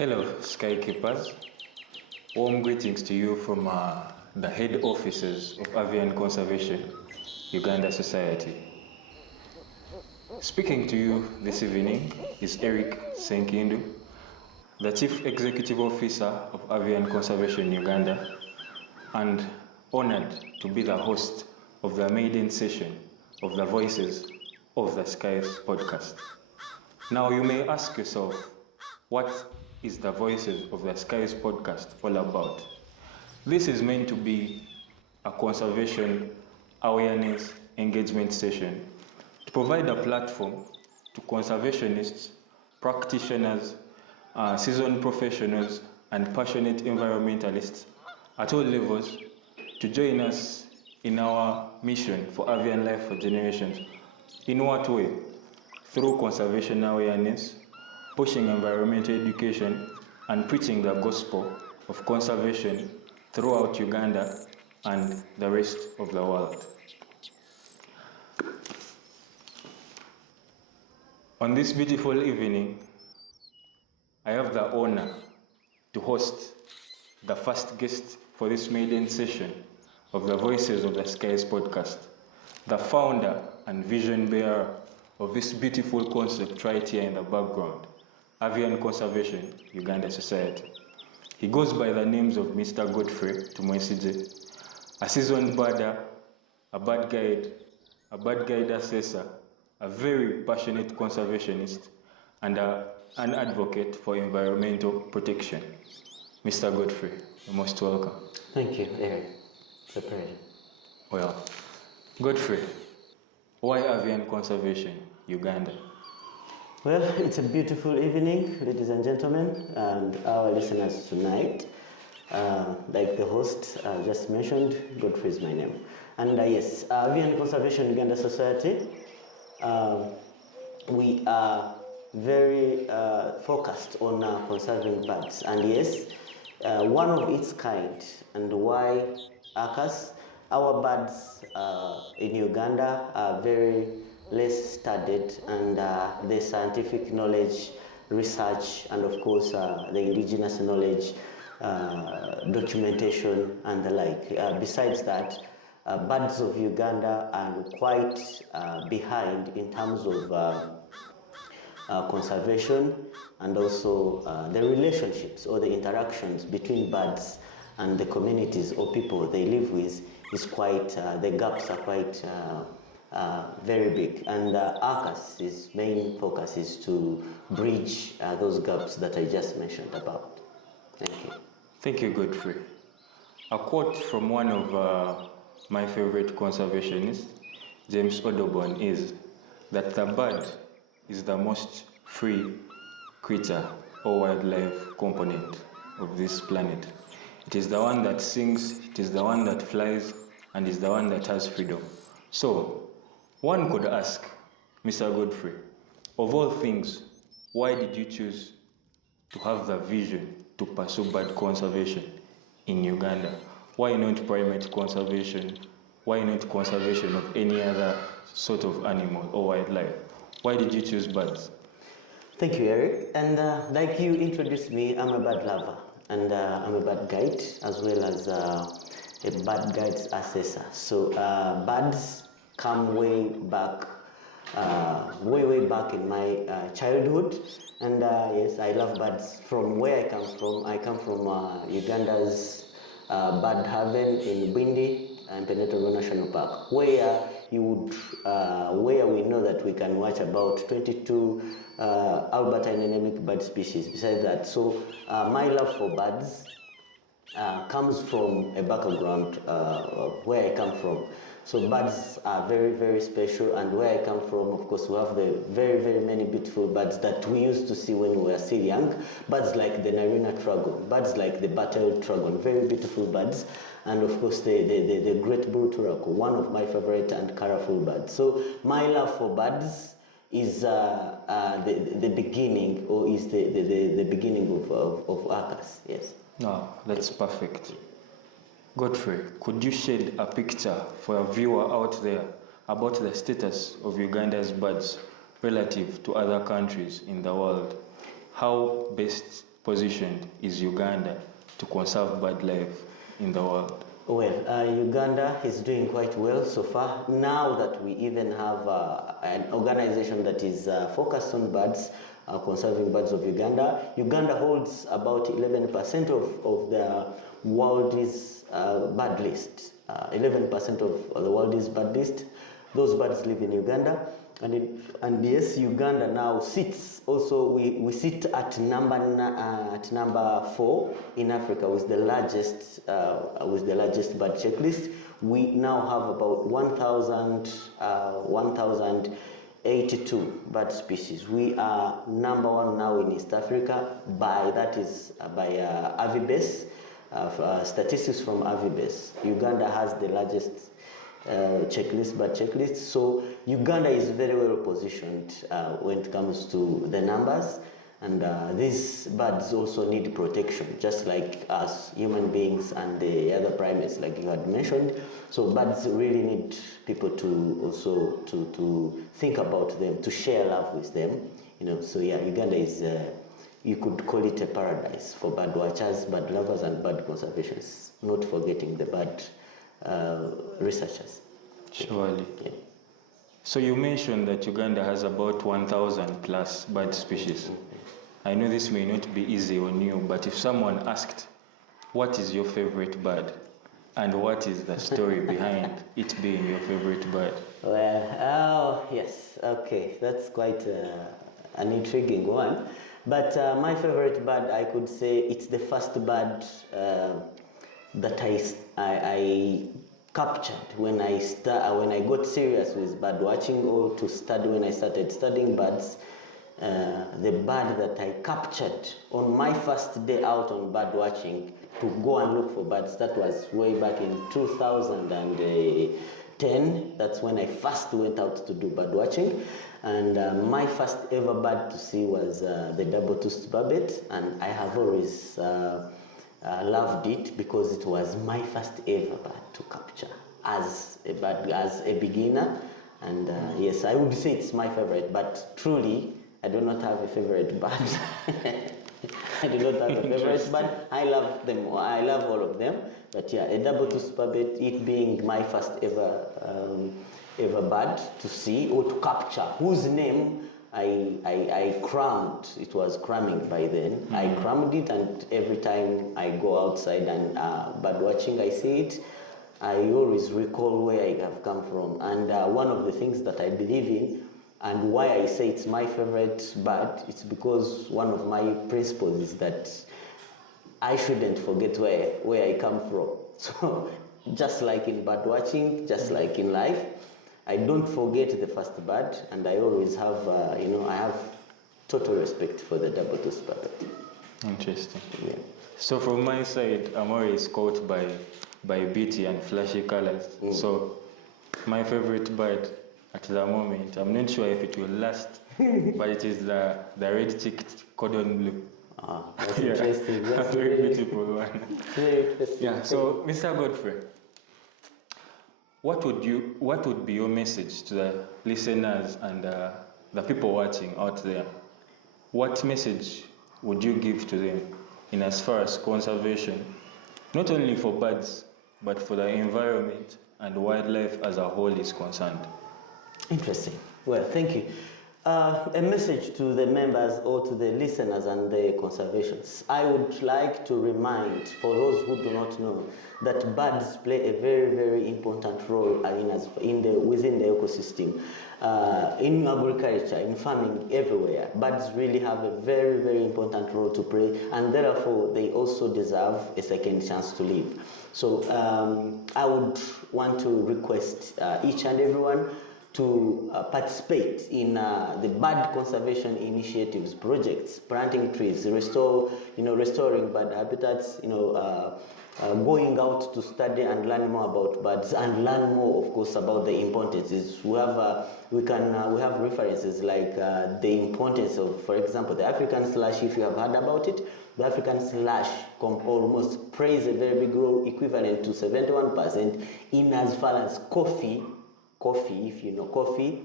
Hello, Skykeepers. Warm greetings to you from the head offices of Avian Conservation Uganda Society. Speaking to you this evening is Eric Senkindu, the Chief Executive Officer of Avian Conservation Uganda, and honored to be the host of the maiden session of the Voices of the Skies podcast. Now you may ask yourself, what is the Voices of the Skies podcast all about? This is meant to be a conservation awareness engagement session to provide a platform to conservationists, practitioners, seasoned professionals, and passionate environmentalists at all levels to join us in our mission for avian life for generations. In what way? Through conservation awareness, pushing environmental education, and preaching the gospel of conservation throughout Uganda and the rest of the world. On this beautiful evening, I have the honor to host the first guest for this maiden session of the Voices of the Skies podcast, the founder and vision bearer of this beautiful concept right here in the background, Avian Conservation Uganda Society. He goes by the names of Mr. Godfrey Tumwesije, a seasoned birder, a bird guide assessor, a very passionate conservationist, and an advocate for environmental protection. Mr. Godfrey, you're most welcome. Thank you, Eric. It's a pleasure. Well, Godfrey, why Avian Conservation Uganda? Well, it's a beautiful evening, ladies and gentlemen, and our listeners tonight. Like the host just mentioned, Godfrey is my name. And yes, Avian Conservation Uganda Society, we are very focused on conserving birds. And yes, one of its kind. And why ACUS? Our birds in Uganda are very less studied, and the scientific knowledge, research, and of course the indigenous knowledge, documentation, and the like. Besides that, birds of Uganda are quite behind in terms of conservation, and also the relationships or the interactions between birds and the communities or people they live with is quite, the gaps are quite very big, and ACUS's main focus is to bridge those gaps that I just mentioned about. Thank you. Thank you, Godfrey. A quote from one of my favorite conservationists, James Audubon, is that the bird is the most free creature or wildlife component of this planet. It is the one that sings, it is the one that flies, and is the one that has freedom. So, one could ask, Mr. Godfrey, of all things, why did you choose to have the vision to pursue bird conservation in Uganda? Why not primate conservation? Why not conservation of any other sort of animal or wildlife? Why did you choose birds? Thank you, Eric. And like you introduced me, I'm a bird lover, and I'm a bird guide as well as a bird guides assessor. So birds come way back in my childhood, and yes, I love birds. From where I come from Uganda's bird haven in Bwindi and Penetero National Park, where where we know that we can watch about 22 Albertine endemic bird species. Besides that, so my love for birds comes from a background of where I come from. So birds are very, very special, and where I come from, of course, we have the very, very many beautiful birds that we used to see when we were still young. Birds like the Narina Tragon, birds like the Battle Tragon, very beautiful birds, and of course the great bull turako, one of my favorite and colorful birds. So my love for birds is the beginning, or is the beginning of ACUS, yes. No, that's perfect. Godfrey, could you shed a picture for a viewer out there about the status of Uganda's birds relative to other countries in the world? How best positioned is Uganda to conserve bird life in the world? Well, Uganda is doing quite well so far. Now that we even have an organization that is focused on birds, conserving birds of Uganda. Uganda holds about 11% of the world's bird list. 11% of the world's bird list. Those birds live in Uganda. And yes, Uganda now sits also. We sit at number 4 in Africa with the largest bird checklist. We now have about 1,082 bird species. We are number 1 now in East Africa by Avibase, statistics from Avibase. Uganda has the largest bird checklist. So Uganda is very well positioned when it comes to the numbers, and these birds also need protection, just like us human beings and the other primates, like you had mentioned. So birds really need people to also to think about them, to share love with them. So yeah, Uganda is you could call it a paradise for bird watchers, bird lovers, and bird conservationists. Not forgetting the bird researchers. Surely. Yeah. So you mentioned that Uganda has about 1,000 plus bird species. I know this may not be easy on you, but if someone asked, what is your favorite bird? And what is the story behind it being your favorite bird? Well, yes, okay, that's quite an intriguing one. But my favorite bird, I could say it's the first bird that I captured when I got serious with bird watching, or to study when I started studying birds. The bird that I captured on my first day out on bird watching to go and look for birds, that was way back in 2010. That's when I first went out to do bird watching, and my first ever bird to see was the double-toothed barbet, and I have always loved it because it was my first ever bird to capture as a beginner. And yes, I would say it's my favorite, but truly I do not have a favorite bird. I do not have a favorite bird. I love them. I love all of them. But yeah, a double-toothed barbet, it being my first ever bird to see or to capture, whose name I crammed. It was cramming by then. I crammed it, and every time I go outside and bird watching, I see it, I always recall where I have come from. And one of the things that I believe in, and why I say it's my favorite bird, it's because one of my principles is that I shouldn't forget where I come from. So just like in bird watching, just like in life, I don't forget the first bird, and I always have, I have total respect for the double-toothed barbet. Interesting. Yeah. So from my side, I'm always caught by beauty and flashy colors. So my favorite bird at the moment, I'm not sure if it will last, but it is the red-cheeked cordon blue. That's interesting. That's a very beautiful one. Very interesting. Yeah. So, Mr. Godfrey, what would be your message to the listeners and the people watching out there? What message would you give to them in as far as conservation, not only for birds, but for the environment and wildlife as a whole is concerned? Interesting. Well, thank you. A message to the members or to the listeners and the conservationists. I would like to remind, for those who do not know, that birds play a very, very important role within the ecosystem. In agriculture, in farming, everywhere, birds really have a very, very important role to play, and therefore they also deserve a second chance to live. So I would want to request each and everyone to participate in the bird conservation initiatives, projects, planting trees, restoring bird habitats, going out to study and learn more about birds, and learn more, of course, about the importances. We have references like the importance of, for example, the African slash. If you have heard about it, the African slash almost plays a very big role, equivalent to 71% in as far as coffee, if you know coffee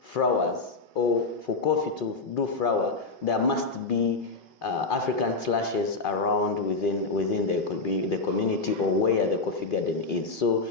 flowers, or for coffee to do flower, there must be African slashes around within the community or where the coffee garden is. So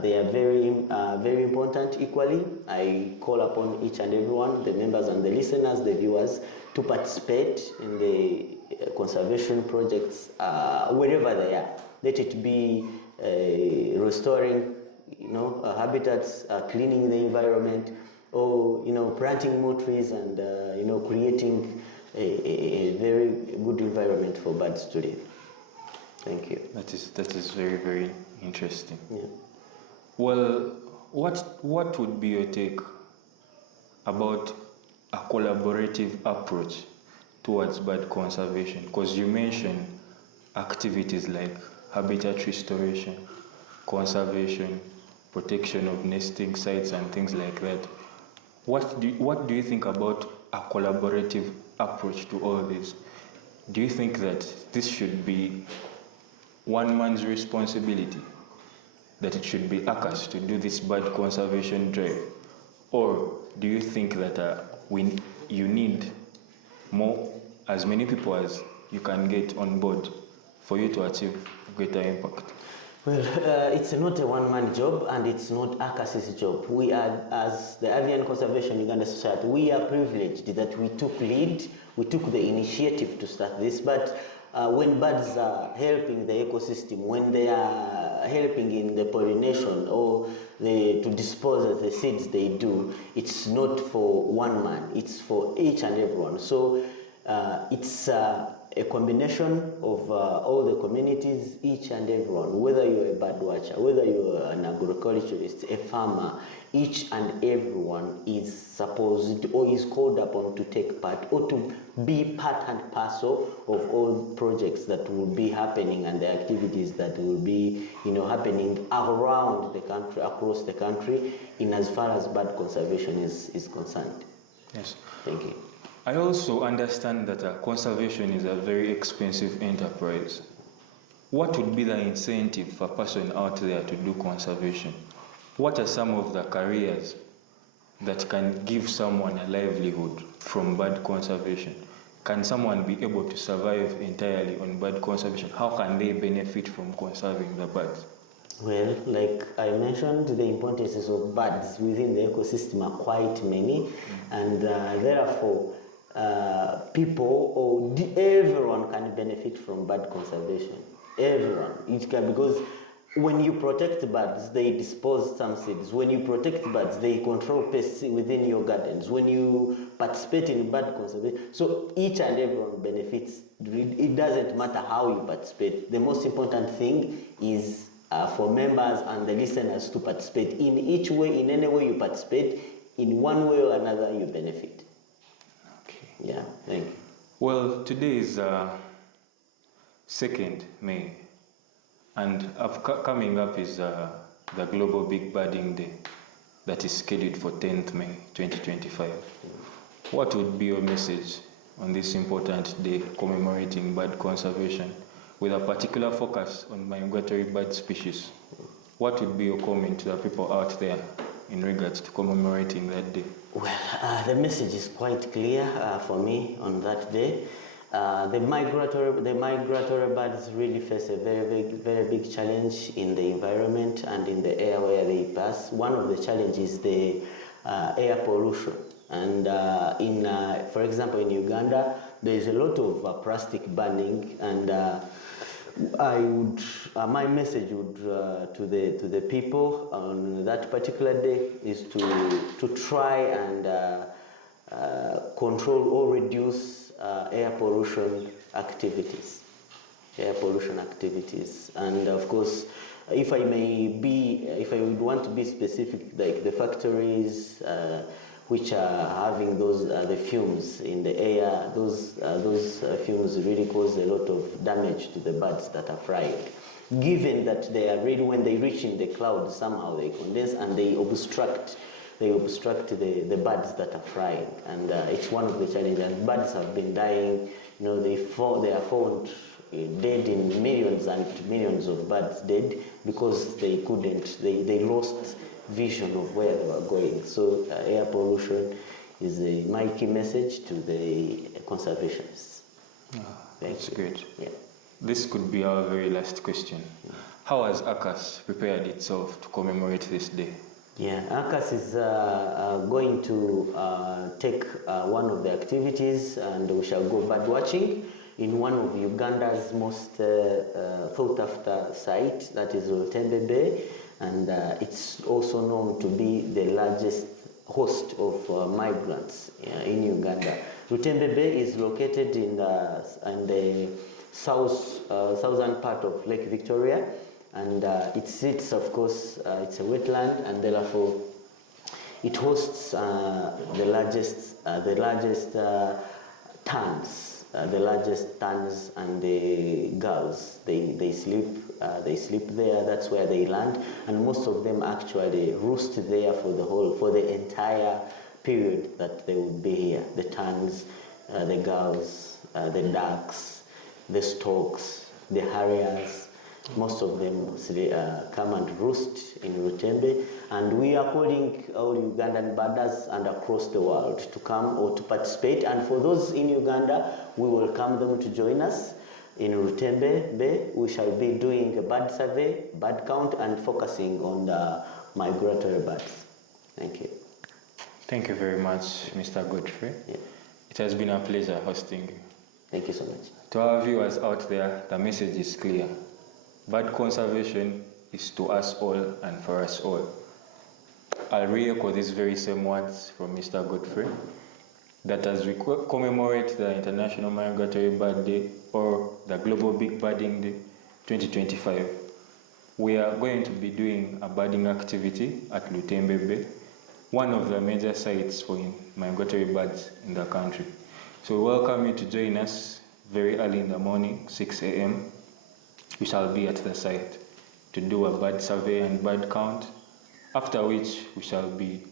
they are very important equally. I call upon each and everyone, the members and the listeners, the viewers, to participate in the conservation projects wherever they are. Let it be restoring, habitats, cleaning the environment, or planting more trees and creating a very good environment for birds to live. Thank you. That is very, very interesting. Yeah. Well, what would be your take about a collaborative approach towards bird conservation? Because you mentioned activities like habitat restoration, conservation, protection of nesting sites and things like that. What do you think about a collaborative approach to all this? Do you think that this should be one man's responsibility, that it should be ACUS to do this bird conservation drive? Or do you think that you need as many people as you can get on board for you to achieve greater impact? Well, it's not a one-man job, and it's not ACUS's job. We are, as the Avian Conservation Uganda Society, we are privileged that we took lead, we took the initiative to start this. But when birds are helping the ecosystem, when they are helping in the pollination or to dispose of the seeds they do, it's not for one man, it's for each and everyone. So it's a combination of all the communities, each and everyone, whether you're a bird watcher, whether you're an agriculturist, a farmer, each and everyone is supposed or is called upon to take part or to be part and parcel of all projects that will be happening and the activities that will be happening around the country, across the country, in as far as bird conservation is concerned. Yes. Thank you. I also understand that conservation is a very expensive enterprise. What would be the incentive for a person out there to do conservation? What are some of the careers that can give someone a livelihood from bird conservation? Can someone be able to survive entirely on bird conservation? How can they benefit from conserving the birds? Well, like I mentioned, the importances of birds within the ecosystem are quite many, and therefore people or everyone can benefit from bird conservation. Everyone. Because when you protect birds, they dispose some seeds. When you protect birds, they control pests within your gardens. When you participate in bird conservation, so each and everyone benefits. It doesn't matter how you participate. The most important thing is for members and the listeners to participate in each way, in any way you participate, in one way or another you benefit. Okay. Yeah, thank you. Well, today is 2nd May, and coming up is the Global Big Birding Day that is scheduled for 10th May 2025. What would be your message on this important day commemorating bird conservation with a particular focus on migratory bird species? What would be your comment to the people out there in regards to commemorating that day? Well, the message is quite clear for me on that day. The migratory birds really face a very big challenge in the environment and in the air where they pass. One of the challenges is the air pollution. And for example, in Uganda, there is a lot of plastic burning, and my message would to the people on that particular day is to try and control or reduce air pollution activities. And of course, if I would want to be specific, like the factories which are having the fumes in the air, those fumes really cause a lot of damage to the birds that are flying. Given that they are really, when they reach in the clouds, somehow they condense and they obstruct the birds that are flying, and it's one of the challenges. And birds have been dying. They are found dead, in millions and millions of birds dead because they lost vision of where they were going. So air pollution is my key message to the conservationists. That's great. Yeah. This could be our very last question. How has ACUS prepared itself to commemorate this day? Yeah, ACUS is going to take one of the activities, and we shall go bird watching in one of Uganda's most sought after site, that is Lutembe Bay, and it's also known to be the largest host of migrants in Uganda. Lutembe Bay is located in the southern part of Lake Victoria, and it sits, of course, it's a wetland, and therefore it hosts the largest terns, and the gulls. They sleep there. That's where they land, and most of them actually roost there for the entire period that they would be here. The terns, the gulls, the ducks, the storks, the harriers. Most of them come and roost in Lutembe, and we are calling all Ugandan birders and across the world to come or to participate. And for those in Uganda, we welcome them to join us in Lutembe Bay. We shall be doing a bird survey, bird count, and focusing on the migratory birds. Thank you. Thank you very much, Mr. Godfrey. Yeah. It has been a pleasure hosting you. Thank you so much. To our viewers out there, the message is clear. Bird conservation is to us all and for us all. I'll re-echo these very same words from Mr. Godfrey, that as we commemorate the International Migratory Bird Day or the Global Big Birding Day 2025, we are going to be doing a birding activity at Lutembe Bay, one of the major sites for migratory birds in the country. So we welcome you to join us very early in the morning, 6 a.m. We shall be at the site to do a bird survey and bird count, after which we shall be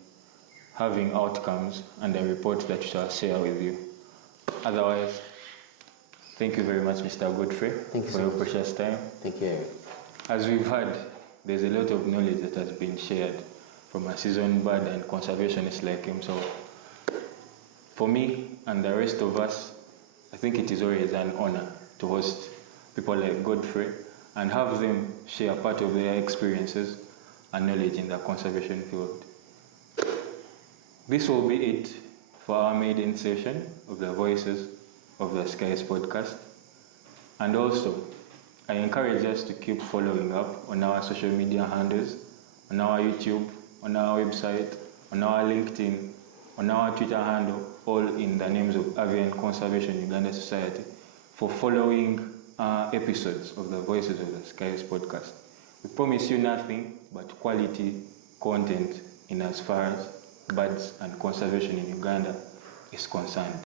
having outcomes and a report that we shall share with you. Otherwise, thank you very much, Mr. Godfrey, for your precious time. Thank you, Eric. As we've heard, there's a lot of knowledge that has been shared from a seasoned bird and conservationist like himself. For me and the rest of us, I think it is always an honor to host people like Godfrey and have them share part of their experiences and knowledge in the conservation field. This will be it for our maiden session of the Voices of the Skies podcast. And also, I encourage us to keep following up on our social media handles, on our YouTube, on our website, on our LinkedIn, on our Twitter handle, all in the names of Avian Conservation Uganda Society, for following episodes of the Voices of the Skies podcast. We promise you nothing but quality content in as far as birds and conservation in Uganda is concerned.